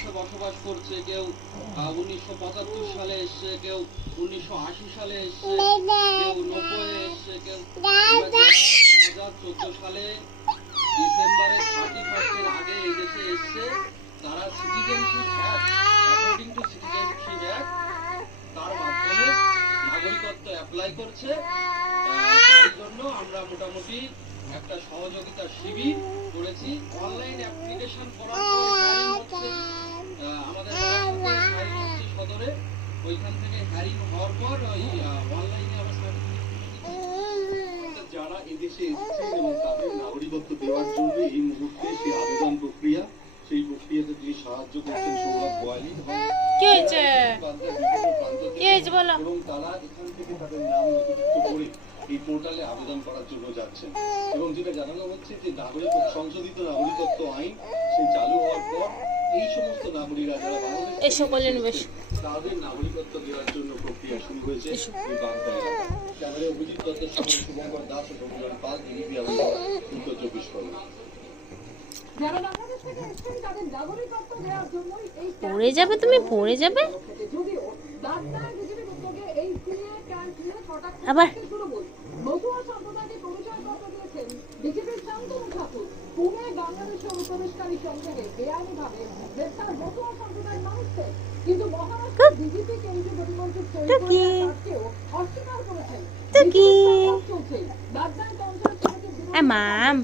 ভারতবর্ষে বসবাস করছে, কেউ 1975 সালে এসছে, কেউ 1980 সালে এসছে, কেউ 90 এসছে, কেউ 2014 সালে ডিসেম্বরের 31 এর আগে এই দেশে এসছে। তারা citizenship act, according to citizenship act, তার মাধ্যমে নাগরিকত্ব অ্যাপ্লাই করছে। তার জন্য আমরা মোটামুটি একটা সহযোগিতা শিবির করেছি। অনলাইন অ্যাপ্লিকেশন করার পর হচ্ছে আমাদের সদরে, ওইখান থেকে হ্যারিং হওয়ার পর ওই অনলাইনে আমরা যারা এদেশে এসেছেন এবং তাদের নাগরিকত্ব দেওয়ার জন্য এই মুহূর্তে সেই আবেদন প্রক্রিয়া, সেই প্রক্রিয়াতে তিনি সাহায্য করছেন সৌরভ গোয়ালি এবং তারা এখান থেকে তাদের নাম নথিভুক্ত করে এই পোর্টালে আবেদন করার জন্য যাচ্ছেন। এবং যেটা জানানো হচ্ছে যে সংশোধিত নাগরিকত্ব আইন সে চালু হওয়ার পর এই সমস্ত নাগরিকরা যারা বাংলাদেশ তাদের নাগরিকত্ব দেওয়ার জন্য প্রক্রিয়া শুরু হয়েছে এই বাগদা এলাকায়। ক্যামেরায় অভিজিৎ দত্তের সঙ্গে শুভঙ্কর দাস ও রবিবার পাল, ডিবিপি আবহাওয়া, উত্তর 24 পরগনা। পড়ে যাবে, তুমি পড়ে যাবে আবার। মাম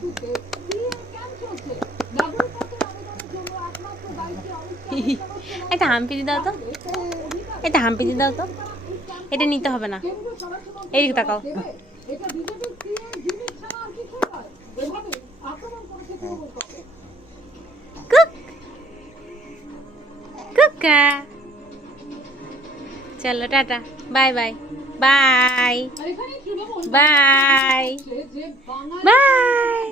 একটা হাম্পি দাও তো, এটা হাম্পি দাও তো, এটা নিতে হবে না, এইদিকে তাকাও। চলো tata, bye bye bye bye bye.